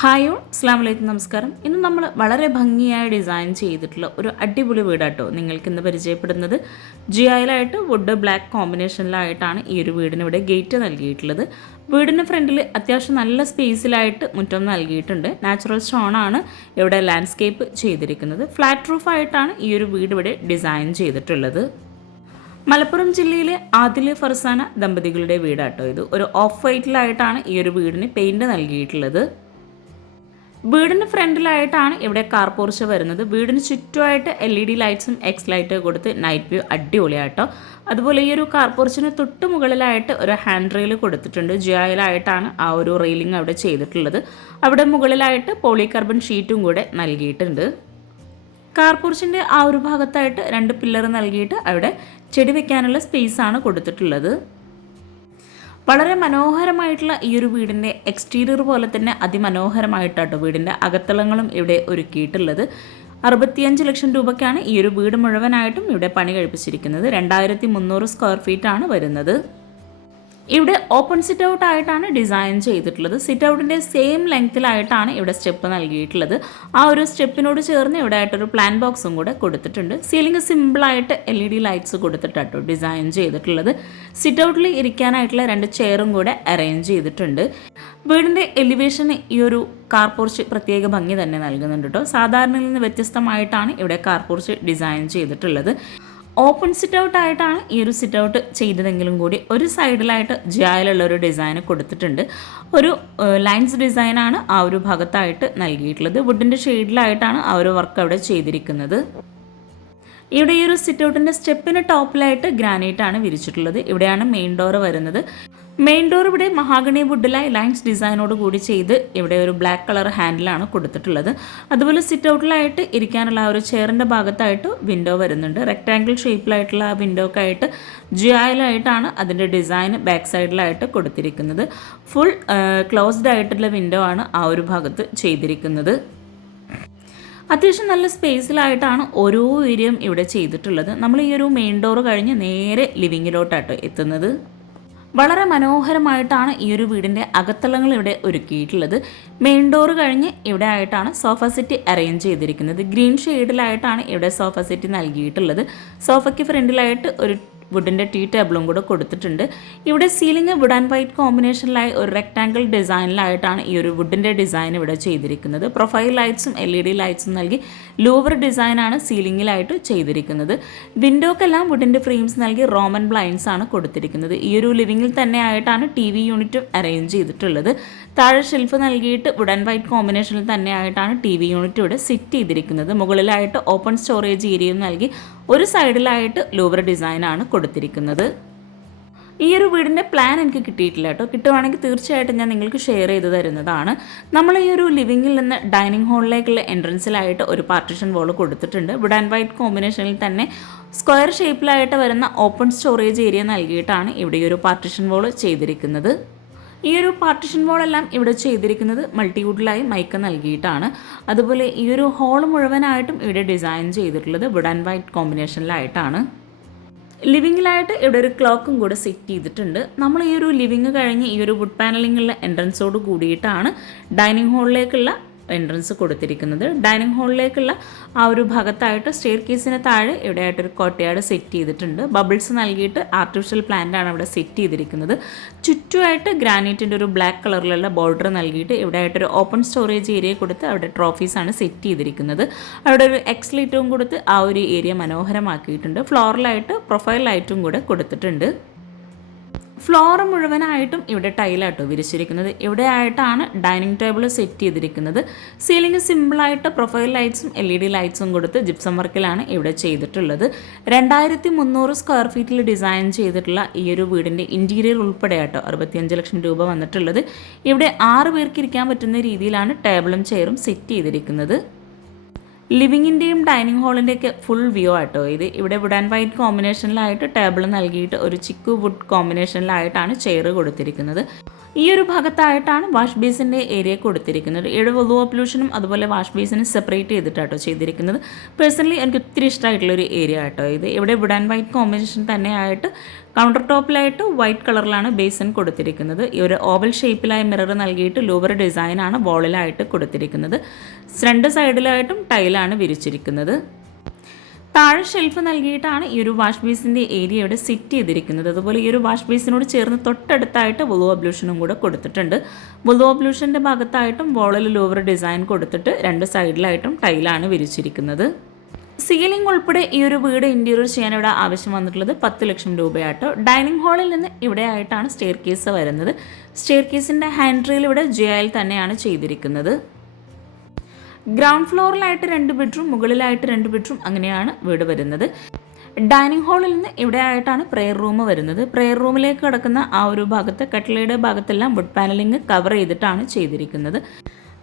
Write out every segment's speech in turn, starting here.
Hi all, അസ്സാം വലൈക്കും, നമസ്കാരം. ഇന്ന് നമ്മൾ വളരെ ഭംഗിയായി ഡിസൈൻ ചെയ്തിട്ടുള്ള ഒരു അടിപൊളി വീടാട്ടോ നിങ്ങൾക്ക് ഇന്ന് പരിചയപ്പെടുന്നത്. ജിയായിലായിട്ട് വുഡ് ബ്ലാക്ക് കോമ്പിനേഷനിലായിട്ടാണ് ഈ ഒരു വീടിന് ഇവിടെ ഗേറ്റ് നൽകിയിട്ടുള്ളത്. വീടിൻ്റെ ഫ്രണ്ടിൽ അത്യാവശ്യം നല്ല സ്പേസിലായിട്ട് മുറ്റം നൽകിയിട്ടുണ്ട്. നാച്ചുറൽ സ്റ്റോണാണ് ഇവിടെ ലാൻഡ്സ്കേപ്പ് ചെയ്തിരിക്കുന്നത്. ഫ്ലാറ്റ് റൂഫായിട്ടാണ് ഈ ഒരു വീട് ഇവിടെ ഡിസൈൻ ചെയ്തിട്ടുള്ളത്. മലപ്പുറം ജില്ലയിലെ ആദിൽ ഫർസാന ദമ്പതികളുടെ വീടാട്ടോ ഇത്. ഒരു ഓഫ് വൈറ്റിലായിട്ടാണ് ഈ ഒരു വീടിന് പെയിൻറ് നൽകിയിട്ടുള്ളത്. വീടിന് ഫ്രണ്ടിലായിട്ടാണ് ഇവിടെ കാർ പോർച്ച് വരുന്നത്. വീടിന് ചുറ്റുമായിട്ട് LED ലൈറ്റ്സും എക്സ് ലൈറ്റ് കൊടുത്ത് നൈറ്റ് വ്യൂ അടിപൊളിയാട്ടോ. അതുപോലെ ഈ ഒരു കാർ പോർച്ചിന് തൊട്ട് മുകളിലായിട്ട് ഒരു ഹാൻഡ് റെയിൽ കൊടുത്തിട്ടുണ്ട്. ജിയായിലായിട്ടാണ് ആ ഒരു റെയിലിംഗ് അവിടെ ചെയ്തിട്ടുള്ളത്. അവിടെ മുകളിലായിട്ട് പോളികാർബൺ ഷീറ്റും കൂടെ നൽകിയിട്ടുണ്ട്. കാർ പോർച്ചിൻ്റെ ആ ഒരു ഭാഗത്തായിട്ട് 2 പില്ലർ നൽകിയിട്ട് അവിടെ ചെടി വെക്കാനുള്ള സ്പേസാണ് കൊടുത്തിട്ടുള്ളത്. വളരെ മനോഹരമായിട്ടുള്ള ഈ ഒരു വീടിൻ്റെ എക്സ്റ്റീരിയർ പോലെ തന്നെ അതിമനോഹരമായിട്ടാട്ടോ വീടിൻ്റെ അകത്തളങ്ങളും ഇവിടെ ഒരുക്കിയിട്ടുള്ളത്. 65 ലക്ഷം രൂപയ്ക്കാണ് ഈ ഒരു വീട് മുഴുവനായിട്ടും ഇവിടെ പണി കഴിപ്പിച്ചിരിക്കുന്നത്. 2300 സ്ക്വയർ ഫീറ്റാണ് വരുന്നത്. ഇവിടെ ഓപ്പൺ സിറ്റ് ഔട്ട് ആയിട്ടാണ് ഡിസൈൻ ചെയ്തിട്ടുള്ളത്. സിറ്റ് ഔട്ടിൻ്റെ സെയിം ലെങ്ത്തിലായിട്ടാണ് ഇവിടെ സ്റ്റെപ്പ് നൽകിയിട്ടുള്ളത്. ആ ഒരു സ്റ്റെപ്പിനോട് ചേർന്ന് ഇവിടെ ആയിട്ടൊരു പ്ലാൻ ബോക്സും കൂടെ കൊടുത്തിട്ടുണ്ട്. സീലിംഗ് സിമ്പിളായിട്ട് LED ലൈറ്റ്സ് കൊടുത്തിട്ടാട്ടോ ഡിസൈൻ ചെയ്തിട്ടുള്ളത്. സിറ്റ് ഔട്ടിൽ ഇരിക്കാനായിട്ടുള്ള 2 ചെയറും കൂടെ അറേഞ്ച് ചെയ്തിട്ടുണ്ട്. വീടിൻ്റെ എലിവേഷന് ഈ ഒരു കാർ പോർച്ച് പ്രത്യേക ഭംഗി തന്നെ നൽകുന്നുണ്ട് കേട്ടോ. സാധാരണയിൽ നിന്ന് വ്യത്യസ്തമായിട്ടാണ് ഇവിടെ കാർ പോർച്ച് ഡിസൈൻ ചെയ്തിട്ടുള്ളത്. ഓപ്പൺ സിറ്റ് ഔട്ട് ആയിട്ടാണ് ഈ ഒരു സിറ്റ് ഔട്ട് ചെയ്തതെങ്കിലും കൂടി ഒരു സൈഡിലായിട്ട് ജിയായിലുള്ള ഒരു ഡിസൈൻ കൊടുത്തിട്ടുണ്ട്. ഒരു ലൈൻസ് ഡിസൈനാണ് ആ ഒരു ഭാഗത്തായിട്ട് നൽകിയിട്ടുള്ളത്. വുഡിൻ്റെ ഷെയ്ഡിലായിട്ടാണ് ആ ഒരു വർക്ക് അവിടെ ചെയ്തിരിക്കുന്നത്. ഇവിടെ ഈ ഒരു സിറ്റ് ഔട്ടിൻ്റെ സ്റ്റെപ്പിന് ടോപ്പിലായിട്ട് ഗ്രാനൈറ്റ് ആണ് വിരിച്ചിട്ടുള്ളത്. ഇവിടെയാണ് മെയിൻ ഡോർ വരുന്നത്. മെയിൻ ഡോർ ഇവിടെ മഹാഗണി വുഡിലായി ലൈൻസ് ഡിസൈനോട് കൂടി ചെയ്ത് ഇവിടെ ഒരു ബ്ലാക്ക് കളർ ഹാൻഡിലാണ് കൊടുത്തിട്ടുള്ളത്. അതുപോലെ സിറ്റ് ഔട്ടിലായിട്ട് ഇരിക്കാനുള്ള ആ ഒരു ചെയറിൻ്റെ ഭാഗത്തായിട്ട് വിൻഡോ വരുന്നുണ്ട്. റെക്റ്റാങ്കിൾ ഷേപ്പിലായിട്ടുള്ള ആ വിൻഡോക്കായിട്ട് ജിയായിലായിട്ടാണ് അതിൻ്റെ ഡിസൈൻ ബാക്ക് സൈഡിലായിട്ട് കൊടുത്തിരിക്കുന്നത്. ഫുൾ ക്ലോസ്ഡ് ആയിട്ടുള്ള വിൻഡോ ആണ് ആ ഒരു ഭാഗത്ത് ചെയ്തിരിക്കുന്നത്. അത്യാവശ്യം നല്ല സ്പേസിലായിട്ടാണ് ഓരോ ഏരിയയും ഇവിടെ ചെയ്തിട്ടുള്ളത്. നമ്മൾ ഈ ഒരു മെയിൻ ഡോർ കഴിഞ്ഞ് നേരെ ലിവിങ്ങിലോട്ടാട്ടോ എത്തുന്നത്. വളരെ മനോഹരമായിട്ടാണ് ഈ ഒരു വീടിൻ്റെ അകത്തളങ്ങൾ ഇവിടെ ഒരുക്കിയിട്ടുള്ളത്. മെയിൻ ഡോർ കഴിഞ്ഞ് ഇവിടെ ആയിട്ടാണ് സോഫ സെറ്റ് അറേഞ്ച് ചെയ്തിരിക്കുന്നത്. ഗ്രീൻ ഷെയ്ഡിലായിട്ടാണ് ഇവിടെ സോഫ സെറ്റ് നൽകിയിട്ടുള്ളത്. സോഫയ്ക്ക് ഫ്രണ്ടിലായിട്ട് ഒരു വുഡിൻ്റെ ടീ ടേബിളും കൂടെ കൊടുത്തിട്ടുണ്ട്. ഇവിടെ സീലിംഗ് വുഡ് ആൻഡ് വൈറ്റ് കോമ്പിനേഷനിലായി ഒരു റെക്റ്റാങ്കിൾ ഡിസൈനിലായിട്ടാണ് ഈ ഒരു വുഡിൻ്റെ ഡിസൈൻ ഇവിടെ ചെയ്തിരിക്കുന്നത്. പ്രൊഫൈൽ ലൈറ്റ്സും LED ലൈറ്റ്സും നൽകി ലൂവർ ഡിസൈനാണ് സീലിംഗിലായിട്ട് ചെയ്തിരിക്കുന്നത്. വിൻഡോക്കെല്ലാം വുഡിൻ്റെ ഫ്രെയിംസ് നൽകി റോമൻ ബ്ലൈൻഡ്സ് ആണ് കൊടുത്തിരിക്കുന്നത്. ഈ ഒരു ലിവിങ്ങിൽ തന്നെ ആയിട്ടാണ് TV യൂണിറ്റും അറേഞ്ച് ചെയ്തിട്ടുള്ളത്. താഴെ ഷെൽഫ് നൽകിയിട്ട് വുഡ് ആൻഡ് വൈറ്റ് കോമ്പിനേഷനിൽ തന്നെ ആയിട്ടാണ് TV യൂണിറ്റ് ഇവിടെ സെറ്റ് ചെയ്തിരിക്കുന്നത്. മുകളിലായിട്ട് ഓപ്പൺ സ്റ്റോറേജ് ഏരിയയും നൽകി ഒരു സൈഡിലായിട്ട് ലൂവർ ഡിസൈനാണ് കൊടുത്തിരിക്കുന്നത്. ഈ ഒരു വീടിൻ്റെ പ്ലാൻ എനിക്ക് കിട്ടിയിട്ടില്ല കേട്ടോ. കിട്ടുവാണെങ്കിൽ തീർച്ചയായിട്ടും ഞാൻ നിങ്ങൾക്ക് ഷെയർ ചെയ്ത് തരുന്നതാണ്. നമ്മൾ ഈ ഒരു ലിവിങ്ങിൽ നിന്ന് ഡൈനിങ് ഹാളിലേക്കുള്ള എൻട്രൻസിലായിട്ട് ഒരു പാർട്ടീഷൻ വോൾ കൊടുത്തിട്ടുണ്ട്. വുഡ് ആൻഡ് വൈറ്റ് കോമ്പിനേഷനിൽ തന്നെ സ്ക്വയർ ഷേപ്പിലായിട്ട് വരുന്ന ഓപ്പൺ സ്റ്റോറേജ് ഏരിയ നൽകിയിട്ടാണ് ഇവിടെ ഈ ഒരു പാർട്ടീഷൻ വോൾ ചെയ്തിരിക്കുന്നത്. ഈ ഒരു പാർട്ടീഷൻ വോളെല്ലാം ഇവിടെ ചെയ്തിരിക്കുന്നത് മൾട്ടിവുഡിലായി മൈക്ക നൽകിയിട്ടാണ്. അതുപോലെ ഈ ഒരു ഹോൾ മുഴുവനായിട്ടും ഇവിടെ ഡിസൈൻ ചെയ്തിട്ടുള്ളത് വുഡ് ആൻഡ് വൈറ്റ് കോമ്പിനേഷനിലായിട്ടാണ്. ലിവിങ്ങിലായിട്ട് ഇവിടെ ഒരു ക്ലോക്കും കൂടെ സെറ്റ് ചെയ്തിട്ടുണ്ട്. നമ്മൾ ഈ ഒരു ലിവിങ് കഴിഞ്ഞ് ഈ ഒരു വുഡ് പാനലിങ്ങുള്ള എൻട്രൻസോട് കൂടിയിട്ടാണ് ഡൈനിങ് ഹാളിലേക്കുള്ള എൻട്രൻസ് കൊടുത്തിരിക്കുന്നത്. ഡൈനിങ് ഹാളിലേക്കുള്ള ആ ഒരു ഭാഗത്തായിട്ട് സ്റ്റെയർ കേസിന് താഴെ ഇവിടെ ആയിട്ടൊരു കോട്ടയാട് സെറ്റ് ചെയ്തിട്ടുണ്ട്. ബബിൾസ് നൽകിയിട്ട് ആർട്ടിഫിഷ്യൽ പ്ലാന്റ് ആണ് ഇവിടെ സെറ്റ് ചെയ്തിരിക്കുന്നത്. ചുറ്റുമായിട്ട് ഗ്രാനൈറ്റിൻ്റെ ഒരു ബ്ലാക്ക് കളറിലുള്ള ബോർഡർ നൽകിയിട്ട് ഇവിടെ ആയിട്ടൊരു ഓപ്പൺ സ്റ്റോറേജ് ഏരിയ കൊടുത്ത് അവിടെ ട്രോഫീസാണ് സെറ്റ് ചെയ്തിരിക്കുന്നത്. അവിടെ ഒരു എക്സ് ലൈറ്റും കൊടുത്ത് ആ ഒരു ഏരിയ മനോഹരമാക്കിയിട്ടുണ്ട്. ഫ്ലോറിലായിട്ട് പ്രൊഫൈൽ ലൈറ്റും കൂടെ കൊടുത്തിട്ടുണ്ട്. ഫ്ലോർ മുഴുവനായിട്ടും ഇവിടെ ടൈലാട്ടോ വിരിച്ചിരിക്കുന്നത്. ഇവിടെ ആയിട്ടാണ് ഡൈനിങ് ടേബിൾ സെറ്റ് ചെയ്തിരിക്കുന്നത്. സീലിംഗ് സിമ്പിളായിട്ട് പ്രൊഫൈൽ ലൈറ്റ്സും LED ലൈറ്റ്സും കൊടുത്ത് ജിപ്സം വർക്കിലാണ് ഇവിടെ ചെയ്തിട്ടുള്ളത്. 2300 സ്ക്വയർ ഫീറ്റിൽ ഡിസൈൻ ചെയ്തിട്ടുള്ള ഈ ഒരു വീടിൻ്റെ ഇൻറ്റീരിയർ ഉൾപ്പെടെ ആട്ടോ 65 ലക്ഷം രൂപ വന്നിട്ടുള്ളത്. ഇവിടെ 6 പേർക്ക് ഇരിക്കാൻ പറ്റുന്ന രീതിയിലാണ് ടേബിളും ചെയറും സെറ്റ് ചെയ്തിരിക്കുന്നത്. ലിവിങ്ങിൻ്റെയും ഡൈനിങ് ഹാളിൻ്റെയൊക്കെ ഫുൾ വ്യൂ ആട്ടോ ഇത്. ഇവിടെ വുഡ് ആൻഡ് വൈറ്റ് കോമ്പിനേഷനിലായിട്ട് ടേബിൾ നൽകിയിട്ട് ഒരു ചിക്കു വുഡ് കോമ്പിനേഷനിലായിട്ടാണ് ചെയർ കൊടുത്തിരിക്കുന്നത്. ഈ ഒരു ഭാഗത്തായിട്ടാണ് വാഷ് ബേസിൻ്റെ ഏരിയ കൊടുത്തിരിക്കുന്നത്. ഇവിടെ വോളു പൊല്യൂഷനും അതുപോലെ വാഷ് ബേസിനും സെപ്പറേറ്റ് ചെയ്തിട്ടാട്ടോ ചെയ്തിരിക്കുന്നത്. പേഴ്സണലി എനിക്ക് ഒത്തിരി ഇഷ്ടമായിട്ടുള്ളൊരു ഏരിയ ആട്ടോ ഇത്. ഇവിടെ വുഡ് ആൻഡ് വൈറ്റ് കോമ്പിനേഷൻ തന്നെയായിട്ട് കൗണ്ടർ ടോപ്പിലായിട്ട് വൈറ്റ് കളറിലാണ് ബേസിൻ കൊടുത്തിരിക്കുന്നത്. ഈ ഒരു ഓവൽ ഷേപ്പിലായി മിറർ നൽകിയിട്ട് ലൂവർ ഡിസൈനാണ് വോളിലായിട്ട് കൊടുത്തിരിക്കുന്നത്. രണ്ട് സൈഡിലായിട്ടും ടൈലാണ് വിരിച്ചിരിക്കുന്നത്. താഴെ ഷെൽഫ് നൽകിയിട്ടാണ് ഈ ഒരു വാഷ് ബേസിൻ്റെ ഏരിയ ഇവിടെ സെറ്റ് ചെയ്തിരിക്കുന്നത്. അതുപോലെ ഈ ഒരു വാഷ് ബേസിനോട് ചേർന്ന് തൊട്ടടുത്തായിട്ട് വോളു അബ്ലൂഷനും കൂടെ കൊടുത്തിട്ടുണ്ട്. വോളു അബ്ലൂഷൻ്റെ ഭാഗത്തായിട്ടും വോളിൽ ലൂവർ ഡിസൈൻ കൊടുത്തിട്ട് രണ്ട് സൈഡിലായിട്ടും ടൈലാണ് വിരിച്ചിരിക്കുന്നത്. സീലിംഗ് ഉൾപ്പെടെ ഈ ഒരു വീട് ഇൻറ്റീരിയർ ചെയ്യാൻ ഇവിടെ ആവശ്യം വന്നിട്ടുള്ളത് 10 ലക്ഷം രൂപയാട്ടോ. ഡൈനിങ് ഹാളിൽ നിന്ന് ഇവിടെ ആയിട്ടാണ് സ്റ്റെയർ കേസ് വരുന്നത്. സ്റ്റെയർ കേസിൻ്റെ ഹാൻഡ് റെയിൽ ഇവിടെ GIL തന്നെയാണ് ചെയ്തിരിക്കുന്നത്. ഗ്രൗണ്ട് ഫ്ലോറിലായിട്ട് 2 ബെഡ്റൂം, മുകളിലായിട്ട് 2 ബെഡ്റൂം, അങ്ങനെയാണ് വീട് വരുന്നത്. ഡൈനിങ് ഹാളിൽ നിന്ന് ഇവിടെ ആയിട്ടാണ് പ്രെയർ റൂം വരുന്നത്. പ്രെയർ റൂമിലേക്ക് കിടക്കുന്ന ആ ഒരു ഭാഗത്ത് കട്ടിലയുടെ ഭാഗത്തെല്ലാം വുഡ് പാനലിംഗ് കവർ ചെയ്തിട്ടാണ് ചെയ്തിരിക്കുന്നത്.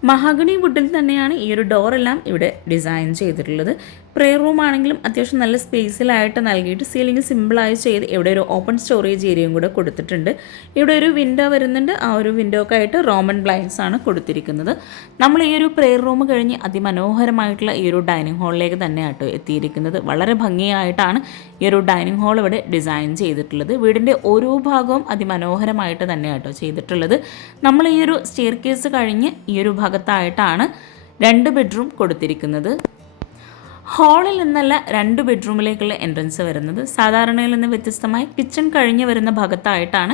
മഹാഗണി വുഡിൽ തന്നെയാണ് ഈ ഒരു ഡോറെല്ലാം ഇവിടെ ഡിസൈൻ ചെയ്തിട്ടുള്ളത്. പ്രെയർ റൂം ആണെങ്കിലും അത്യാവശ്യം നല്ല സ്പേസിലായിട്ട് നൽകിയിട്ട് സീലിംഗ് സിമ്പിളായി ചെയ്ത് ഇവിടെ ഒരു ഓപ്പൺ സ്റ്റോറേജ് ഏരിയയും കൂടെ കൊടുത്തിട്ടുണ്ട്. ഇവിടെ ഒരു വിൻഡോ വരുന്നുണ്ട്. ആ ഒരു വിൻഡോക്കായിട്ട് റോമൻ ബ്ലൈൻഡ്സ് ആണ് കൊടുത്തിരിക്കുന്നത്. നമ്മൾ ഈ ഒരു പ്രെയർ റൂം കഴിഞ്ഞ് അതിമനോഹരമായിട്ടുള്ള ഈ ഒരു ഡൈനിങ് ഹാളിലേക്ക് തന്നെയാട്ടോ എത്തിയിരിക്കുന്നത്. വളരെ ഭംഗിയായിട്ടാണ് ഈ ഒരു ഡൈനിങ് ഹാൾ ഇവിടെ ഡിസൈൻ ചെയ്തിട്ടുള്ളത്. വീടിൻ്റെ ഓരോ ഭാഗവും അതിമനോഹരമായിട്ട് തന്നെയാട്ടോ ചെയ്തിട്ടുള്ളത്. നമ്മൾ ഈ ഒരു സ്റ്റെയർ കേസ് കഴിഞ്ഞ് ഈ ഒരു ഭാഗത്തായിട്ടാണ് 2 ബെഡ്റൂം കൊടുത്തിരിക്കുന്നത്. ഹാളിൽ നിന്നല്ല 2 ബെഡ്റൂമിലേക്കുള്ള എൻട്രൻസ് വരുന്നത്. സാധാരണയിൽ നിന്ന് വ്യത്യസ്തമായി കിച്ചൺ കഴിഞ്ഞ് വരുന്ന ഭാഗത്തായിട്ടാണ്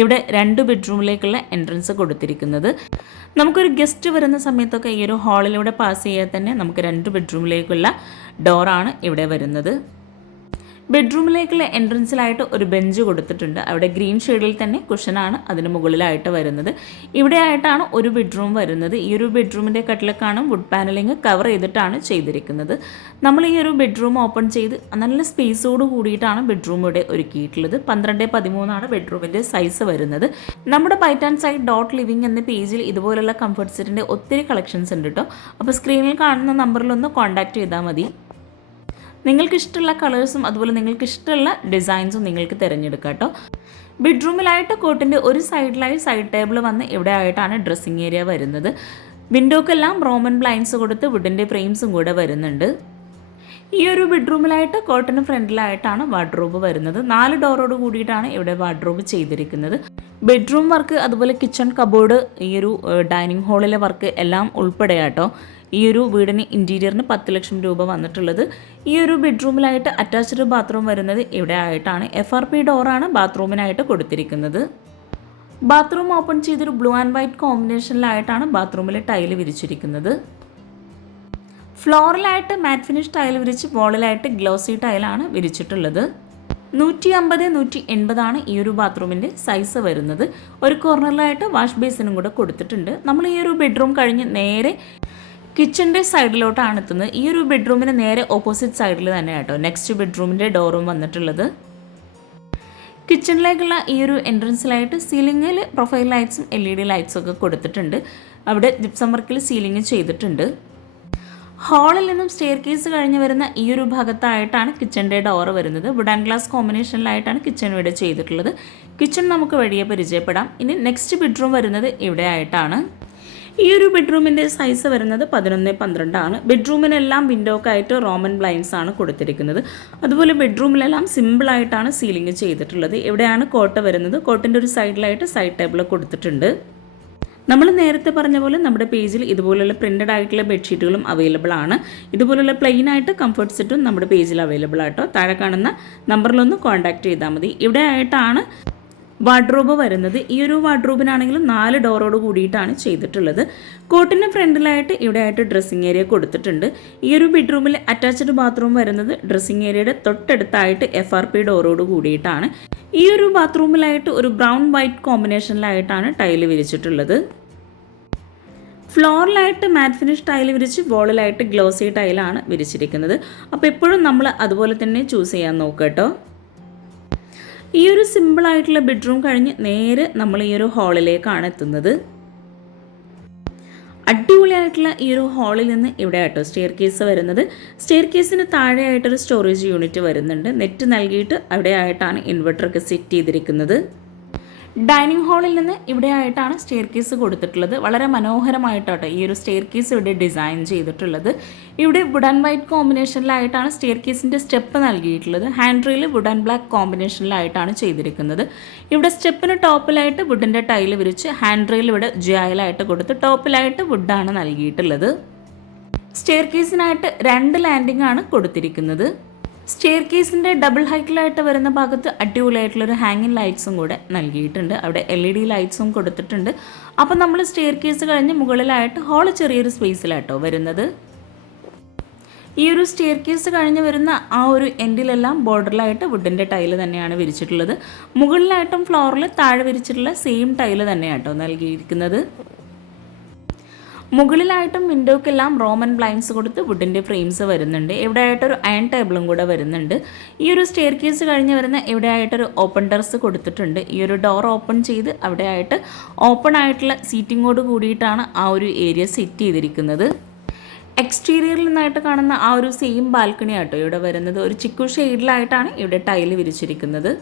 ഇവിടെ 2 ബെഡ്റൂമിലേക്കുള്ള എൻട്രൻസ് കൊടുത്തിരിക്കുന്നത്. നമുക്കൊരു ഗസ്റ്റ് വരുന്ന സമയത്തൊക്കെ ഈ ഒരു ഹാളിലൂടെ പാസ് ചെയ്യാൻ തന്നെ നമുക്ക് 2 ബെഡ്റൂമിലേക്കുള്ള ഡോറാണ് ഇവിടെ വരുന്നത്. ബെഡ്റൂമിലേക്കുള്ള എൻട്രൻസിലായിട്ട് ഒരു ബെഞ്ച് കൊടുത്തിട്ടുണ്ട്. അവിടെ ഗ്രീൻ ഷെയ്ഡിൽ തന്നെ കുഷനാണ് അതിന് മുകളിലായിട്ട് വരുന്നത്. ഇവിടെ ആയിട്ടാണ് ഒരു ബെഡ്റൂം വരുന്നത്. ഈ ഒരു ബെഡ്റൂമിൻ്റെ കട്ടിലൊക്കെയാണ് വുഡ് പാനലിംഗ് കവർ ചെയ്തിട്ടാണ് ചെയ്തിരിക്കുന്നത്. നമ്മൾ ഈ ഒരു ബെഡ്റൂം ഓപ്പൺ ചെയ്ത് നല്ല സ്പേസോട് കൂടിയിട്ടാണ് ബെഡ്റൂം ഇവിടെ ഒരുക്കിയിട്ടുള്ളത്. 12x13 ബെഡ്റൂമിൻ്റെ സൈസ് വരുന്നത്. നമ്മുടെ bite and side dot living എന്ന പേജിൽ ഇതുപോലുള്ള കംഫർട്ട് സെറ്റിൻ്റെ ഒത്തിരി കളക്ഷൻസ് ഉണ്ട് കേട്ടോ. അപ്പോൾ സ്ക്രീനിൽ കാണുന്ന നമ്പറിലൊന്ന് കോൺടാക്റ്റ് ചെയ്താൽ മതി. നിങ്ങൾക്ക് ഇഷ്ടമുള്ള കളേഴ്സും അതുപോലെ നിങ്ങൾക്ക് ഇഷ്ടമുള്ള ഡിസൈൻസും നിങ്ങൾക്ക് തിരഞ്ഞെടുക്കാം കേട്ടോ. ബെഡ്റൂമിലായിട്ട് കോട്ടിൻ്റെ ഒരു സൈഡിലായി സൈഡ് ടേബിൾ വന്ന് ഇവിടെ ആയിട്ടാണ് ഡ്രസ്സിങ് ഏരിയ വരുന്നത്. വിൻഡോക്കെല്ലാം റോമൻ ബ്ലൈൻഡ്സ് കൊടുത്ത് വുഡിൻ്റെ ഫ്രെയിംസും കൂടെ വരുന്നുണ്ട്. ഈ ഒരു ബെഡ്റൂമിലായിട്ട് കോട്ടിന് ഫ്രണ്ടിലായിട്ടാണ് വാർഡ്രോബ് വരുന്നത്. 4 ഡോറോട് കൂടിയിട്ടാണ് ഇവിടെ വാർഡ്രോബ് ചെയ്തിരിക്കുന്നത്. ബെഡ്റൂം വർക്ക് അതുപോലെ കിച്ചൺ കബോർഡ് ഈ ഒരു ഡൈനിങ് ഹാളിലെ വർക്ക് എല്ലാം ഉൾപ്പെടെയാട്ടോ ഈ ഒരു വീടിന് ഇൻറ്റീരിയറിന് 10 ലക്ഷം രൂപ വന്നിട്ടുള്ളത്. ഈ ഒരു ബെഡ്റൂമിലായിട്ട് അറ്റാച്ച്ഡ് ബാത്റൂം വരുന്നത് ഇവിടെ ആയിട്ടാണ്. FRP ഡോറാണ് ബാത്റൂമിനായിട്ട് കൊടുത്തിരിക്കുന്നത്. ബാത്റൂം ഓപ്പൺ ചെയ്തൊരു ബ്ലൂ ആൻഡ് വൈറ്റ് കോമ്പിനേഷനിലായിട്ടാണ് ബാത്റൂമിൽ ടൈല് വിരിച്ചിരിക്കുന്നത്. ഫ്ലോറിലായിട്ട് മാറ്റ് ഫിനിഷ് ടൈൽ വിരിച്ച് വോളിലായിട്ട് ഗ്ലോസി ടൈലാണ് വിരിച്ചിട്ടുള്ളത്. 150-180 ഈ ഒരു ബാത്റൂമിൻ്റെ സൈസ് വരുന്നത്. ഒരു കോർണറിലായിട്ട് വാഷ് ബേസിനും കൂടെ കൊടുത്തിട്ടുണ്ട്. നമ്മൾ ഈ ഒരു ബെഡ്റൂം കഴിഞ്ഞ് നേരെ കിച്ചൻ്റെ സൈഡിലോട്ടാണ് എത്തുന്നത്. ഈ ഒരു ബെഡ്റൂമിന് നേരെ ഓപ്പോസിറ്റ് സൈഡിൽ തന്നെ കേട്ടോ നെക്സ്റ്റ് ബെഡ്റൂമിൻ്റെ ഡോറും വന്നിട്ടുള്ളത്. കിച്ചണിലേക്കുള്ള ഈ ഒരു എൻട്രൻസിലായിട്ട് സീലിങ്ങിൽ പ്രൊഫൈൽ ലൈറ്റ്സും LED ലൈറ്റ്സും ഒക്കെ കൊടുത്തിട്ടുണ്ട്. അവിടെ ജിപ്സം വർക്കിൽ സീലിംഗ് ചെയ്തിട്ടുണ്ട്. ഹാളിൽ നിന്നും സ്റ്റെയർ കേസ് കഴിഞ്ഞ് വരുന്ന ഈ ഒരു ഭാഗത്തായിട്ടാണ് കിച്ചൻ്റെ ഡോറ് വരുന്നത്. വുഡ് ആൻഡ് ഗ്ലാസ് കോമ്പിനേഷനിലായിട്ടാണ് കിച്ചൺ ഇവിടെ ചെയ്തിട്ടുള്ളത്. കിച്ചൺ നമുക്ക് വഴിയെ പരിചയപ്പെടാം. ഇനി നെക്സ്റ്റ് ബെഡ്റൂം വരുന്നത് ഇവിടെ ആയിട്ടാണ്. ഈ ഒരു ബെഡ്റൂമിൻ്റെ സൈസ് വരുന്നത് 11x12 ബെഡ്റൂമിനെല്ലാം വിൻഡോക്കായിട്ട് റോമൻ ബ്ലൈൻഡ്സ് ആണ് കൊടുത്തിരിക്കുന്നത്. അതുപോലെ ബെഡ്റൂമിലെല്ലാം സിമ്പിളായിട്ടാണ് സീലിംഗ് ചെയ്തിട്ടുള്ളത്. ഇവിടെയാണ് കോട്ട വരുന്നത്. കോട്ടിൻ്റെ ഒരു സൈഡിലായിട്ട് സൈഡ് ടേബിൾ കൊടുത്തിട്ടുണ്ട്. നമ്മൾ നേരത്തെ പറഞ്ഞ പോലെ നമ്മുടെ പേജിൽ ഇതുപോലുള്ള പ്രിൻ്റഡ് ആയിട്ടുള്ള ബെഡ്ഷീറ്റുകളും അവൈലബിൾ ആണ്. ഇതുപോലുള്ള പ്ലെയിൻ ആയിട്ട് കംഫർട്ട് സെറ്റും നമ്മുടെ പേജിൽ അവൈലബിൾ ആട്ടോ. താഴെ കാണുന്ന നമ്പറിലൊന്ന് കോൺടാക്റ്റ് ചെയ്താൽ മതി. ഇവിടെ ആയിട്ടാണ് വാർഡ്രോബ് വരുന്നത്. ഈ ഒരു വാർഡ്രോബിനാണെങ്കിലും 4 ഡോറോട് കൂടിയിട്ടാണ് ചെയ്തിട്ടുള്ളത്. കോട്ടിന് ഫ്രണ്ടിലായിട്ട് ഇവിടെ ആയിട്ട് ഡ്രസ്സിങ് ഏരിയ കൊടുത്തിട്ടുണ്ട്. ഈ ഒരു ബെഡ്റൂമിൽ അറ്റാച്ച്ഡ് ബാത്റൂം വരുന്നത് ഡ്രസ്സിങ് ഏരിയയുടെ തൊട്ടടുത്തായിട്ട് FRP ഡോറോട് കൂടിയിട്ടാണ്. ഈ ഒരു ബാത്റൂമിലായിട്ട് ഒരു ബ്രൗൺ വൈറ്റ് കോമ്പിനേഷനിലായിട്ടാണ് ടൈല് വിരിച്ചിട്ടുള്ളത്. ഫ്ലോറിലായിട്ട് മാറ്റ് ഫിനിഷ് ടൈൽ വിരിച്ച് വോളിലായിട്ട് ഗ്ലോസി ടൈലാണ് വിരിച്ചിരിക്കുന്നത്. അപ്പോൾ എപ്പോഴും നമ്മൾ അതുപോലെ തന്നെ ചൂസ് ചെയ്യാൻ നോക്കുക കേട്ടോ. ഈ ഒരു സിമ്പിളായിട്ടുള്ള ബെഡ്റൂം കഴിഞ്ഞ് നേരെ നമ്മൾ ഈ ഒരു ഹാളിലേക്കാണ് എത്തുന്നത്. അടിപൊളിയായിട്ടുള്ള ഈ ഒരു ഹാളിൽ നിന്ന് ഇവിടെ ആട്ടോ സ്റ്റെയർ കേസ് വരുന്നത്. സ്റ്റെയർ കേസിന് താഴെയായിട്ടൊരു സ്റ്റോറേജ് യൂണിറ്റ് വരുന്നുണ്ട്. നെറ്റ് നൽകിയിട്ട് അവിടെ ആയിട്ടാണ് ഇൻവെർട്ടറൊക്കെ സെറ്റ് ചെയ്തിരിക്കുന്നത്. ഡൈനിങ് ഹാളിൽ നിന്ന് ഇവിടെ ആയിട്ടാണ് സ്റ്റെയർ കേസ് കൊടുത്തിട്ടുള്ളത്. വളരെ മനോഹരമായിട്ടാണ് ഈ ഒരു സ്റ്റെയർ കേസ് ഇവിടെ ഡിസൈൻ ചെയ്തിട്ടുള്ളത്. ഇവിടെ വുഡ് ആൻഡ് വൈറ്റ് കോമ്പിനേഷനിലായിട്ടാണ് സ്റ്റെയർ കേസിൻ്റെ സ്റ്റെപ്പ് നൽകിയിട്ടുള്ളത്. Hand rail wood and black കോമ്പിനേഷനിലായിട്ടാണ് ചെയ്തിരിക്കുന്നത്. ഇവിടെ സ്റ്റെപ്പിന് ടോപ്പിലായിട്ട് വുഡിൻ്റെ ടൈല് വിരിച്ച് ഹാൻഡ് റെയിൽ ഇവിടെ ജോയിലായിട്ട് കൊടുത്ത് ടോപ്പിലായിട്ട് വുഡാണ് നൽകിയിട്ടുള്ളത്. സ്റ്റെയർ കേസിനായിട്ട് 2 ലാൻഡിംഗ് ആണ് കൊടുത്തിരിക്കുന്നത്. സ്റ്റെയർ കേസിൻ്റെ ഡബിൾ ഹൈറ്റിലായിട്ട് വരുന്ന ഭാഗത്ത് അടിപൊളിയായിട്ടുള്ളൊരു ഹാങ്ങിങ് ലൈറ്റ്സും കൂടെ നൽകിയിട്ടുണ്ട്. അവിടെ LED ലൈറ്റ്സും കൊടുത്തിട്ടുണ്ട്. അപ്പം നമ്മൾ സ്റ്റെയർ കേസ് കഴിഞ്ഞ് മുകളിലായിട്ട് ഹാള് ചെറിയൊരു സ്പേസിലാട്ടോ വരുന്നത്. ഈ ഒരു സ്റ്റെയർ കേസ് കഴിഞ്ഞ് വരുന്ന ആ ഒരു എൻഡിലെല്ലാം ബോർഡറിലായിട്ട് വുഡിൻ്റെ ടൈല് തന്നെയാണ് വിരിച്ചിട്ടുള്ളത്. മുകളിലായിട്ടും ഫ്ലോറിൽ താഴെ വിരിച്ചിട്ടുള്ള സെയിം ടൈല് തന്നെയാട്ടോ നൽകിയിരിക്കുന്നത്. മുകളിലായിട്ടും വിൻഡോക്കെല്ലാം റോമൻ ബ്ലൈൻഡ്സ് കൊടുത്ത് വുഡിൻ്റെ ഫ്രെയിംസ് വരുന്നുണ്ട്. ഇവിടെ ആയിട്ടൊരു അയൺ ടേബിളും കൂടെ വരുന്നുണ്ട്. ഈ ഒരു സ്റ്റെയർ കേസ് കഴിഞ്ഞ് വരുന്ന ഇവിടെ ആയിട്ടൊരു ഓപ്പൺ ടെറസ് കൊടുത്തിട്ടുണ്ട്. ഈ ഒരു ഡോർ ഓപ്പൺ ചെയ്ത് അവിടെ ആയിട്ട് ഓപ്പൺ ആയിട്ടുള്ള സീറ്റിങ്ങോട് കൂടിയിട്ടാണ് ആ ഒരു ഏരിയ സെറ്റ് ചെയ്തിരിക്കുന്നത്. എക്സ്റ്റീരിയറിൽ നിന്നായിട്ട് കാണുന്ന ആ ഒരു സെയിം ബാൽക്കണി ആട്ടോ ഇവിടെ വരുന്നത്. ഒരു ചിക്കു ഷെയ്ഡിലായിട്ടാണ് ഇവിടെ ടൈല് വിരിച്ചിരിക്കുന്നത്.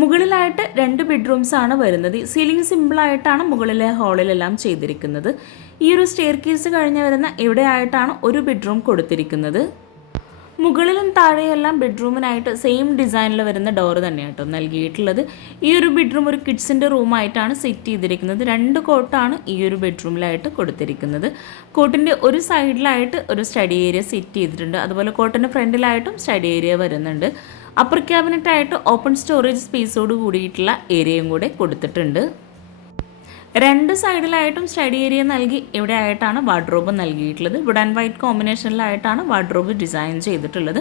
മുകളിലായിട്ട് 2 ബെഡ്റൂംസ് ആണ് വരുന്നത്. സീലിംഗ് സിമ്പിളായിട്ടാണ് മുകളിലെ ഹാളിലെല്ലാം ചെയ്തിരിക്കുന്നത്. ഈ ഒരു സ്റ്റെയർ കേസ് കഴിഞ്ഞ് വരുന്ന ഇവിടെ ആയിട്ടാണ് ഒരു ബെഡ്റൂം കൊടുത്തിരിക്കുന്നത്. മുകളിലും താഴെയെല്ലാം ബെഡ്റൂമിനായിട്ട് സെയിം ഡിസൈനിൽ വരുന്ന ഡോറ് തന്നെയാട്ടോ നൽകിയിട്ടുള്ളത്. ഈ ഒരു ബെഡ്റൂം ഒരു കിഡ്സിൻ്റെ റൂമായിട്ടാണ് സെറ്റ് ചെയ്തിരിക്കുന്നത്. 2 കോട്ടാണ് ഈ ഒരു ബെഡ്റൂമിലായിട്ട് കൊടുത്തിരിക്കുന്നത്. കോട്ടിൻ്റെ ഒരു സൈഡിലായിട്ട് ഒരു സ്റ്റഡി ഏരിയ സെറ്റ് ചെയ്തിട്ടുണ്ട്. അതുപോലെ കോട്ടിൻ്റെ ഫ്രണ്ടിലായിട്ടും സ്റ്റഡി ഏരിയ വരുന്നുണ്ട്. അപ്പർ ക്യാബിനറ്റായിട്ട് ഓപ്പൺ സ്റ്റോറേജ് സ്പേസോട് കൂടിയിട്ടുള്ള ഏരിയയും കൂടെ കൊടുത്തിട്ടുണ്ട്. 2 സൈഡിലായിട്ടും സ്റ്റഡി ഏരിയ നൽകി ഇവിടെ ആയിട്ടാണ് വാർഡ്രോബ് നൽകിയിട്ടുള്ളത്. വുഡ് ആൻഡ് വൈറ്റ് കോമ്പിനേഷനിലായിട്ടാണ് വാർഡ്രോബ് ഡിസൈൻ ചെയ്തിട്ടുള്ളത്.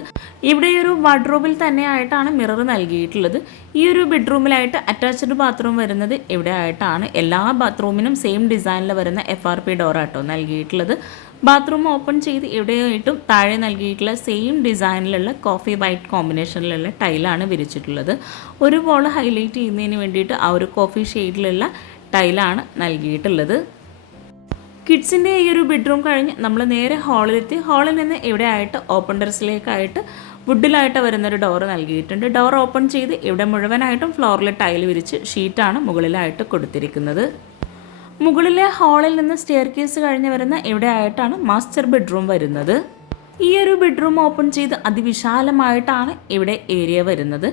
ഇവിടെ ഒരു വാർഡ്രോബിൽ തന്നെ ആയിട്ടാണ് മിറർ നൽകിയിട്ടുള്ളത്. ഈ ഒരു ബെഡ്റൂമിലായിട്ട് അറ്റാച്ച്ഡ് ബാത്റൂം വരുന്നത് ഇവിടെ ആയിട്ടാണ്. എല്ലാ ബാത്റൂമിനും സെയിം ഡിസൈനിൽ വരുന്ന FRP ഡോറാട്ടോ നൽകിയിട്ടുള്ളത്. ബാത്റൂം ഓപ്പൺ ചെയ്ത് ഇവിടെയായിട്ടും താഴെ നൽകിയിട്ടുള്ള സെയിം ഡിസൈനിലുള്ള കോഫി വൈറ്റ് കോമ്പിനേഷനിലുള്ള ടൈലാണ് വിരിച്ചിട്ടുള്ളത്. ഒരു വോൾ ഹൈലൈറ്റ് ചെയ്യുന്നതിന് വേണ്ടിയിട്ട് ആ ഒരു കോഫി ഷെയ്ഡിലുള്ള ടൈലാണ് നൽകിയിട്ടുള്ളത്. കിഡ്സിൻ്റെ ഈ ഒരു ബെഡ്റൂം കഴിഞ്ഞ് നമ്മൾ നേരെ ഹാളിലെത്തി. ഹാളിൽ നിന്ന് ഇവിടെ ആയിട്ട് ഓപ്പൺ ടെറസിലേക്കായിട്ട് വുഡിലായിട്ട് വരുന്നൊരു ഡോറ് നൽകിയിട്ടുണ്ട്. ഡോർ ഓപ്പൺ ചെയ്ത് ഇവിടെ മുഴുവനായിട്ടും ഫ്ലോറിൽ ടൈൽ വിരിച്ച് ഷീറ്റാണ് മുകളിലായിട്ട് കൊടുത്തിരിക്കുന്നത്. മുകളിലെ ഹാളിൽ നിന്ന് സ്റ്റെയർ കേസ് കഴിഞ്ഞ് വരുന്ന ഇവിടെ ആയിട്ടാണ് മാസ്റ്റർ ബെഡ്റൂം വരുന്നത്. ഈ ഒരു ബെഡ്റൂം ഓപ്പൺ ചെയ്ത് അതിവിശാലമായിട്ടാണ് ഇവിടെ ഏരിയ വരുന്നത്.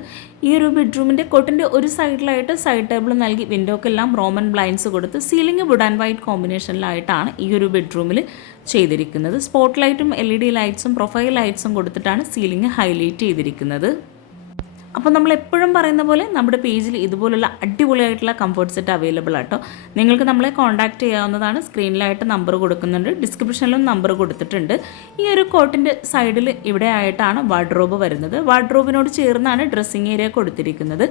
ഈ ഒരു ബെഡ്റൂമിൻ്റെ കോട്ടിൻ്റെ ഒരു സൈഡിലായിട്ട് സൈഡ് ടേബിൾ നൽകി വിൻഡോക്കെല്ലാം റോമൻ ബ്ലൈൻഡ്സ് കൊടുത്ത് സീലിംഗ് വുഡ് ആൻഡ് വൈറ്റ് കോമ്പിനേഷനിലായിട്ടാണ് ഈ ഒരു ബെഡ്റൂമിൽ ചെയ്തിരിക്കുന്നത്. സ്പോട്ട് ലൈറ്റും LED ലൈറ്റ്സും പ്രൊഫൈൽ ലൈറ്റ്സും കൊടുത്തിട്ടാണ് സീലിംഗ് ഹൈലൈറ്റ് ചെയ്തിരിക്കുന്നത്. അപ്പോൾ നമ്മൾ എപ്പോഴും പറയുന്ന പോലെ നമ്മുടെ പേജിൽ ഇതുപോലുള്ള അടിപൊളിയായിട്ടുള്ള കംഫർട്ട് സെറ്റ് അവൈലബിൾ ആട്ടോ. നിങ്ങൾക്ക് നമ്മളെ കോൺടാക്റ്റ് ചെയ്യാവുന്നതാണ്. സ്ക്രീനിലായിട്ട് നമ്പർ കൊടുക്കുന്നുണ്ട്, ഡിസ്ക്രിപ്ഷനിലും നമ്പർ കൊടുത്തിട്ടുണ്ട്. ഈ ഒരു കോട്ടിൻ്റെ സൈഡിൽ ഇവിടെ ആയിട്ടാണ് വാർഡ്രോബ് വരുന്നത്. വാർഡ്രോബിനോട് ചേർന്നാണ് ഡ്രസ്സിങ് ഏരിയ കൊടുത്തിരിക്കുന്നത്.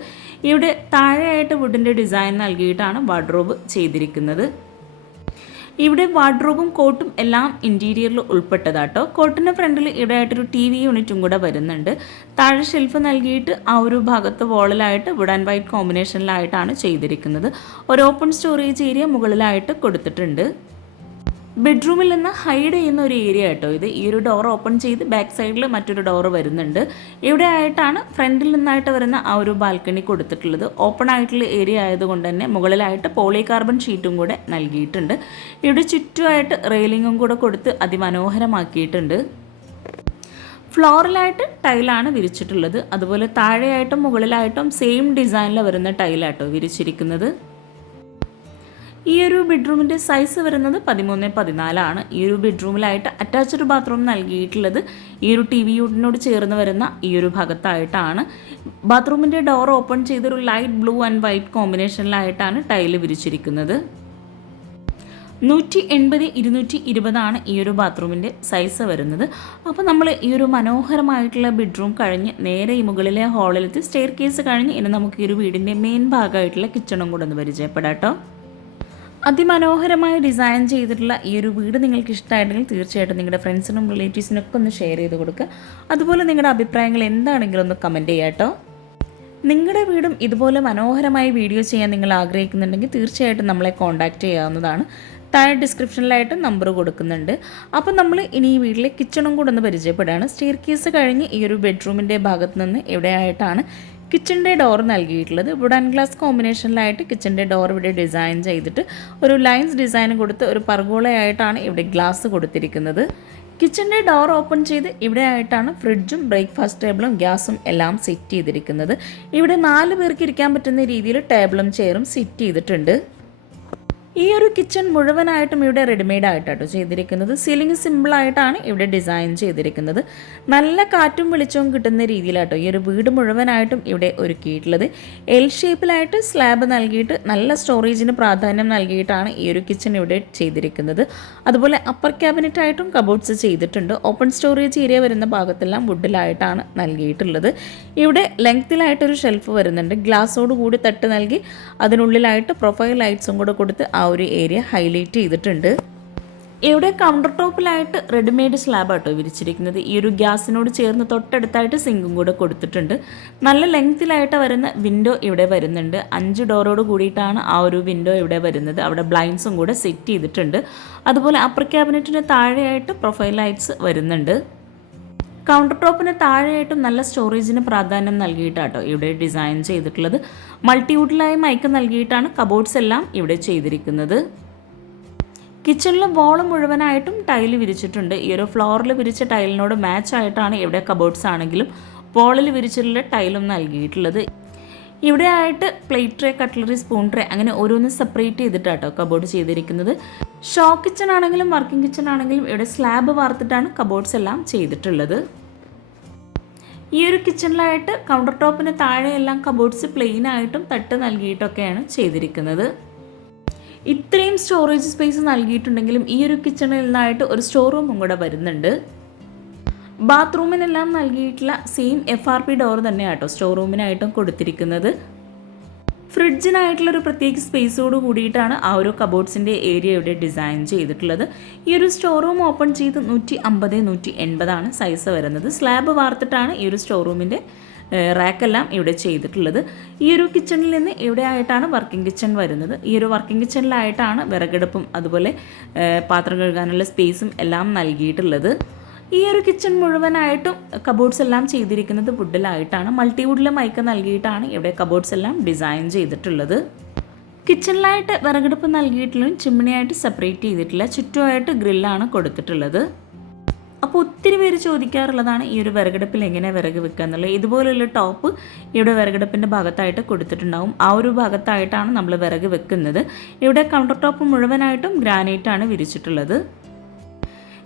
ഇവിടെ താഴെയായിട്ട് വുഡിൻ്റെ ഡിസൈൻ നൽകിയിട്ടാണ് വാർഡ്രോബ് ചെയ്തിരിക്കുന്നത്. ഇവിടെ വാർഡ്രോബും കോട്ടും എല്ലാം ഇൻറ്റീരിയറിൽ ഉൾപ്പെട്ടതാട്ടോ. കോട്ടിൻ്റെ ഫ്രണ്ടിൽ ഇവിടെ ആയിട്ടൊരു TV യൂണിറ്റും കൂടെ വരുന്നുണ്ട്. താഴെ ഷെൽഫ് നൽകിയിട്ട് ആ ഒരു ഭാഗത്ത് വോളിലായിട്ട് വുഡ് ആൻഡ് വൈറ്റ് കോമ്പിനേഷനിലായിട്ടാണ് ചെയ്തിരിക്കുന്നത്. ഒരു ഓപ്പൺ സ്റ്റോറേജ് ഏരിയ മുകളിലായിട്ട് കൊടുത്തിട്ടുണ്ട്. ബെഡ്റൂമിൽ നിന്ന് ഹൈഡ് ചെയ്യുന്ന ഒരു ഏരിയ ആട്ടോ ഇത്. ഈ ഒരു ഡോർ ഓപ്പൺ ചെയ്ത് ബാക്ക് സൈഡിൽ മറ്റൊരു ഡോർ വരുന്നുണ്ട്. ഇവിടെ ആയിട്ടാണ് ഫ്രണ്ടിൽ നിന്നായിട്ട് വരുന്ന ആ ഒരു ബാൽക്കണി കൊടുത്തിട്ടുള്ളത്. ഓപ്പൺ ആയിട്ടുള്ള ഏരിയ ആയതുകൊണ്ട് തന്നെ മുകളിലായിട്ട് പോളികാർബൺ ഷീറ്റും കൂടെ നൽകിയിട്ടുണ്ട്. ഇവിടെ ചുറ്റുമായിട്ട് റെയിലിങ്ങും കൂടെ കൊടുത്ത് അതിമനോഹരമാക്കിയിട്ടുണ്ട്. ഫ്ലോറിലായിട്ട് ടൈലാണ് വിരിച്ചിട്ടുള്ളത്. അതുപോലെ താഴെയായിട്ടും മുകളിലായിട്ടും സെയിം ഡിസൈനിൽ വരുന്ന ടൈലാട്ടോ വിരിച്ചിരിക്കുന്നത്. ഈ ഒരു ബെഡ്റൂമിൻ്റെ സൈസ് വരുന്നത് 13x14 ആണ്. ഈ ഒരു ബെഡ്റൂമിലായിട്ട് അറ്റാച്ച്ഡ് ബാത്റൂം നൽകിയിട്ടുള്ളത് ഈ ഒരു TV യൂണിറ്റിനോട് ചേർന്ന് വരുന്ന ഈ ഒരു ഭാഗത്തായിട്ടാണ്. ബാത്റൂമിൻ്റെ ഡോർ ഓപ്പൺ ചെയ്തൊരു ലൈറ്റ് ബ്ലൂ ആൻഡ് വൈറ്റ് കോമ്പിനേഷനിലായിട്ടാണ് ടൈല് വിരിച്ചിരിക്കുന്നത്. 180x220 ആണ് ഈ ഒരു ബാത്റൂമിൻ്റെ സൈസ് വരുന്നത്. അപ്പോൾ നമ്മൾ ഈ ഒരു മനോഹരമായിട്ടുള്ള ബെഡ്റൂം കഴിഞ്ഞ് നേരെ ഈ മുകളിലെ ഹാളിലെത്തി സ്റ്റെയർ കേസ് കഴിഞ്ഞ് ഇനി നമുക്ക് ഈ ഒരു വീടിൻ്റെ മെയിൻ ഭാഗമായിട്ടുള്ള കിച്ചണും കൂടെ ഒന്ന് പരിചയപ്പെടാം കേട്ടോ. അതിമനോഹരമായി ഡിസൈൻ ചെയ്തിട്ടുള്ള ഈ ഒരു വീട് നിങ്ങൾക്ക് ഇഷ്ടമായിട്ടുണ്ടെങ്കിൽ തീർച്ചയായിട്ടും നിങ്ങളുടെ ഫ്രണ്ട്സിനും റിലേറ്റീവ്സിനും ഒക്കെ ഒന്ന് ഷെയർ ചെയ്ത് കൊടുക്കുക. അതുപോലെ നിങ്ങളുടെ അഭിപ്രായങ്ങൾ എന്താണെങ്കിലും ഒന്ന് കമൻറ്റ് ചെയ്യാം കേട്ടോ. നിങ്ങളുടെ വീടും ഇതുപോലെ മനോഹരമായി വീഡിയോ ചെയ്യാൻ നിങ്ങൾ ആഗ്രഹിക്കുന്നുണ്ടെങ്കിൽ തീർച്ചയായിട്ടും നമ്മളെ കോൺടാക്റ്റ് ചെയ്യാവുന്നതാണ്. താഴെ ഡിസ്ക്രിപ്ഷനിലായിട്ട് നമ്പർ കൊടുക്കുന്നുണ്ട്. അപ്പോൾ നമ്മൾ ഇനി ഈ വീട്ടിലെ കിച്ചണും കൂടെ ഒന്ന് പരിചയപ്പെടുകയാണ്. സ്റ്റെയർ കേസ് കഴിഞ്ഞ് ഈ ഒരു ബെഡ്റൂമിൻ്റെ ഭാഗത്ത് നിന്ന് ഇവിടെയായിട്ടാണ് കിച്ചണിൻ്റെ ഡോർ നൽകിയിട്ടുള്ളത്. വുഡ് ആൻഡ് ഗ്ലാസ് കോമ്പിനേഷനിലായിട്ട് കിച്ചണിൻ്റെ ഡോർ ഇവിടെ ഡിസൈൻ ചെയ്തിട്ട് ഒരു ലൈൻസ് ഡിസൈൻ കൊടുത്ത് ഒരു പർഗോളയായിട്ടാണ് ഇവിടെ ഗ്ലാസ് കൊടുത്തിരിക്കുന്നത്. കിച്ചണിൻ്റെ ഡോർ ഓപ്പൺ ചെയ്ത് ഇവിടെ ആയിട്ടാണ് ഫ്രിഡ്ജും ബ്രേക്ക്ഫാസ്റ്റ് ടേബിളും ഗ്യാസും എല്ലാം സെറ്റ് ചെയ്തിരിക്കുന്നത്. ഇവിടെ 4 പേർക്ക് ഇരിക്കാൻ പറ്റുന്ന രീതിയിൽ ടേബിളും ചെയറും സെറ്റ് ചെയ്തിട്ടുണ്ട്. ഈ ഒരു കിച്ചൺ മുഴുവനായിട്ടും ഇവിടെ റെഡിമെയ്ഡ് ആയിട്ടാട്ടോ ചെയ്തിരിക്കുന്നത്. സീലിംഗ് സിമ്പിളായിട്ടാണ് ഇവിടെ ഡിസൈൻ ചെയ്തിരിക്കുന്നത്. നല്ല കാറ്റും വെളിച്ചവും കിട്ടുന്ന രീതിയിലാട്ടോ ഈ ഒരു വീട് മുഴുവനായിട്ടും ഇവിടെ ഒരുക്കിയിട്ടുള്ളത്. എൽ ഷേപ്പിലായിട്ട് സ്ലാബ് നൽകിയിട്ട് നല്ല സ്റ്റോറേജിന് പ്രാധാന്യം നൽകിയിട്ടാണ് ഈ ഒരു കിച്ചൺ ഇവിടെ ചെയ്തിരിക്കുന്നത്. അതുപോലെ അപ്പർ ക്യാബിനറ്റ് ആയിട്ടും കബോർഡ്സ് ചെയ്തിട്ടുണ്ട്. ഓപ്പൺ സ്റ്റോറേജ് ഏരിയ വരുന്ന ഭാഗത്തെല്ലാം വുഡിലായിട്ടാണ് നൽകിയിട്ടുള്ളത്. ഇവിടെ ലെങ്ത്തിലായിട്ടൊരു ഷെൽഫ് വരുന്നുണ്ട്. ഗ്ലാസോട് കൂടി തട്ട് നൽകി അതിനുള്ളിലായിട്ട് പ്രൊഫൈൽ ലൈറ്റ്സും കൂടെ കൊടുത്ത് ആ ഒരു ഏരിയ ഹൈലൈറ്റ് ചെയ്തിട്ടുണ്ട്. ഇവിടെ കൗണ്ടർ ടോപ്പിലായിട്ട് റെഡിമെയ്ഡ് സ്ലാബ് ആട്ടോ വിരിച്ചിരിക്കുന്നത്. ഈ ഒരു ഗ്യാസിനോട് ചേർന്ന് തൊട്ടടുത്തായിട്ട് സിങ്കും കൂടെ കൊടുത്തിട്ടുണ്ട്. നല്ല ലെങ്ത്തിലായിട്ട് വരുന്ന വിൻഡോ ഇവിടെ വരുന്നുണ്ട്. 5 ഡോറോട് കൂടിയിട്ടാണ് ആ ഒരു വിൻഡോ ഇവിടെ വരുന്നത്. അവിടെ ബ്ലൈൻഡ്സും കൂടെ സെറ്റ് ചെയ്തിട്ടുണ്ട്. അതുപോലെ അപ്പർ ക്യാബിനറ്റിന് താഴെയായിട്ട് പ്രൊഫൈൽ ലൈറ്റ്സ് വരുന്നുണ്ട്. കൗണ്ടർ ടോപ്പിന് താഴെയായിട്ടും നല്ല സ്റ്റോറേജിന് പ്രാധാന്യം നൽകിയിട്ടാട്ടോ ഇവിടെ ഡിസൈൻ ചെയ്തിട്ടുള്ളത്. മൾട്ടിവുഡിലായി മൈക്ക് നൽകിയിട്ടാണ് കബോർഡ്സ് എല്ലാം ഇവിടെ ചെയ്തിരിക്കുന്നത്. കിച്ചണിലെ വോള് മുഴുവനായിട്ടും ടൈല് വിരിച്ചിട്ടുണ്ട്. ഈ ഒരു ഫ്ലോറിൽ വിരിച്ച ടൈലിനോട് മാച്ച് ആയിട്ടാണ് ഇവിടെ കബോർഡ്സ് ആണെങ്കിലും വോളിൽ വിരിച്ചിട്ടുള്ള ടൈലും നൽകിയിട്ടുള്ളത്. ഇവിടെ ആയിട്ട് plate tray, cutlery, spoon tray അങ്ങനെ ഓരോന്നും സെപ്പറേറ്റ് ചെയ്തിട്ടാട്ടോ കബോർഡ് ചെയ്തിരിക്കുന്നത്. ഷോ കിച്ചൺ ആണെങ്കിലും വർക്കിംഗ് കിച്ചൺ ആണെങ്കിലും ഇവിടെ സ്ലാബ് വാർത്തിട്ടാണ് കബോർഡ്സ് എല്ലാം ചെയ്തിട്ടുള്ളത്. ഈ ഒരു കിച്ചണിലായിട്ട് കൗണ്ടർ ടോപ്പിന് താഴെയെല്ലാം കബോർഡ്സ് പ്ലെയിൻ ആയിട്ടും തട്ട് നൽകിയിട്ടൊക്കെയാണ് ചെയ്തിരിക്കുന്നത്. ഇത്രയും സ്റ്റോറേജ് സ്പേസ് നൽകിയിട്ടുണ്ടെങ്കിലും ഈ ഒരു കിച്ചണിൽ നിന്നായിട്ട് ഒരു സ്റ്റോർ റൂമും കൂടെ വരുന്നുണ്ട്. ബാത്റൂമിനെല്ലാം നൽകിയിട്ടുള്ള സെയിം FRP ഡോർ തന്നെയാട്ടോ സ്റ്റോർ റൂമിനായിട്ടും കൊടുത്തിരിക്കുന്നത്. ഫ്രിഡ്ജിനായിട്ടുള്ളൊരു പ്രത്യേക സ്പേസോട് കൂടിയിട്ടാണ് ആ ഒരു കബോർഡ്സിൻ്റെ ഏരിയ ഇവിടെ ഡിസൈൻ ചെയ്തിട്ടുള്ളത്. ഈ ഒരു സ്റ്റോർ റൂം ഓപ്പൺ ചെയ്ത് 150-180 സൈസ് വരുന്നത്. സ്ലാബ് വാർത്തിട്ടാണ് ഈ ഒരു സ്റ്റോർ റൂമിൻ്റെ റാക്കെല്ലാം ഇവിടെ ചെയ്തിട്ടുള്ളത്. ഈ ഒരു കിച്ചണിൽ നിന്ന് ഇവിടെ ആയിട്ടാണ് വർക്കിംഗ് കിച്ചൺ വരുന്നത്. ഈ ഒരു വർക്കിംഗ് കിച്ചണിലായിട്ടാണ് വിറകടുപ്പും അതുപോലെ പാത്രം കഴുകാനുള്ള സ്പേസും എല്ലാം നൽകിയിട്ടുള്ളത്. ഈ ഒരു കിച്ചൺ മുഴുവനായിട്ടും കബോർഡ്സ് എല്ലാം ചെയ്തിരിക്കുന്നത് വുഡിലായിട്ടാണ്. മൾട്ടിവുഡിൽ മൈക്ക് നൽകിയിട്ടാണ് ഇവിടെ കബോർഡ്സ് എല്ലാം ഡിസൈൻ ചെയ്തിട്ടുള്ളത്. കിച്ചണിലായിട്ട് വിറകടുപ്പ് നൽകിയിട്ടുള്ളതും ചിമ്മിണിയായിട്ട് സെപ്പറേറ്റ് ചെയ്തിട്ടില്ല. ചുറ്റുമായിട്ട് ഗ്രില്ലാണ് കൊടുത്തിട്ടുള്ളത്. അപ്പോൾ ഒത്തിരി പേര് ചോദിക്കാറുള്ളതാണ് ഈ ഒരു വിറകടുപ്പിൽ എങ്ങനെ വിറക് വെക്കുക എന്നുള്ളത്. ഇതുപോലുള്ള ടോപ്പ് ഇവിടെ വിറകടുപ്പിൻ്റെ ഭാഗത്തായിട്ട് കൊടുത്തിട്ടുണ്ടാവും. ആ ഒരു ഭാഗത്തായിട്ടാണ് നമ്മൾ വിറക് വെക്കുന്നത്. ഇവിടെ കൗണ്ടർ ടോപ്പ് മുഴുവനായിട്ടും ഗ്രാനൈറ്റാണ് വിരിച്ചിട്ടുള്ളത്.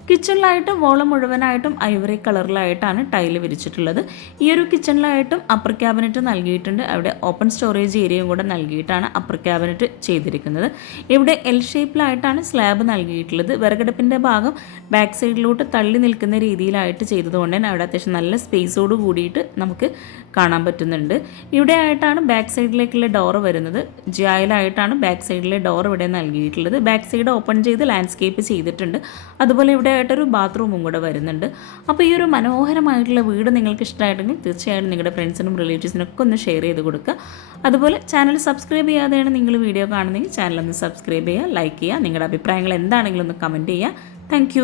കിച്ചണിലായിട്ട് വോള് മുഴുവനായിട്ടും ഐവറി കളറിലായിട്ടാണ് ടൈല് വിരിച്ചിട്ടുള്ളത്. ഈ ഒരു കിച്ചണിലായിട്ടും അപ്പർ ക്യാബിനറ്റ് നൽകിയിട്ടുണ്ട്. അവിടെ ഓപ്പൺ സ്റ്റോറേജ് ഏരിയയും കൂടെ നൽകിയിട്ടാണ് അപ്പർ ക്യാബിനറ്റ് ചെയ്തിരിക്കുന്നത്. ഇവിടെ എൽ ഷേപ്പിലായിട്ടാണ് സ്ലാബ് നൽകിയിട്ടുള്ളത്. വിറകടുപ്പിൻ്റെ ഭാഗം ബാക്ക് സൈഡിലോട്ട് തള്ളി നിൽക്കുന്ന രീതിയിലായിട്ട് ചെയ്തതുകൊണ്ട് തന്നെ അവിടെ അത്യാവശ്യം നല്ല സ്പേസോട് കൂടിയിട്ട് നമുക്ക് കാണാൻ പറ്റുന്നുണ്ട്. ഇവിടെ ആയിട്ടാണ് ബാക്ക് സൈഡിലേക്കുള്ള ഡോറ് വരുന്നത്. ജിയായിലായിട്ടാണ് ബാക്ക് സൈഡിലെ ഡോർ ഇവിടെ നൽകിയിട്ടുള്ളത്. ബാക്ക് സൈഡ് ഓപ്പൺ ചെയ്ത് ലാൻഡ്സ്കേപ്പ് ചെയ്തിട്ടുണ്ട്. അതുപോലെ ഇവിടെ ആയിട്ടൊരു ബാത്റൂമും കൂടെ വരുന്നുണ്ട്. അപ്പോൾ ഈ ഒരു മനോഹരമായിട്ടുള്ള വീട് നിങ്ങൾക്ക് ഇഷ്ടമായിട്ടെങ്കിൽ തീർച്ചയായിട്ടും നിങ്ങളുടെ ഫ്രണ്ട്സിനും റിലേറ്റീവ്സിനും ഒക്കെ ഒന്ന് ഷെയർ ചെയ്ത് കൊടുക്കുക. അതുപോലെ ചാനൽ സബ്സ്ക്രൈബ് ചെയ്യാതെയാണ് നിങ്ങൾ വീഡിയോ കാണുന്നതെങ്കിൽ ചാനൽ ഒന്ന് സബ്സ്ക്രൈബ് ചെയ്യുക, ലൈക്ക് ചെയ്യുക. നിങ്ങളുടെ അഭിപ്രായങ്ങൾ എന്താണെങ്കിലും ഒന്ന് കമൻറ്റ് ചെയ്യുക. താങ്ക്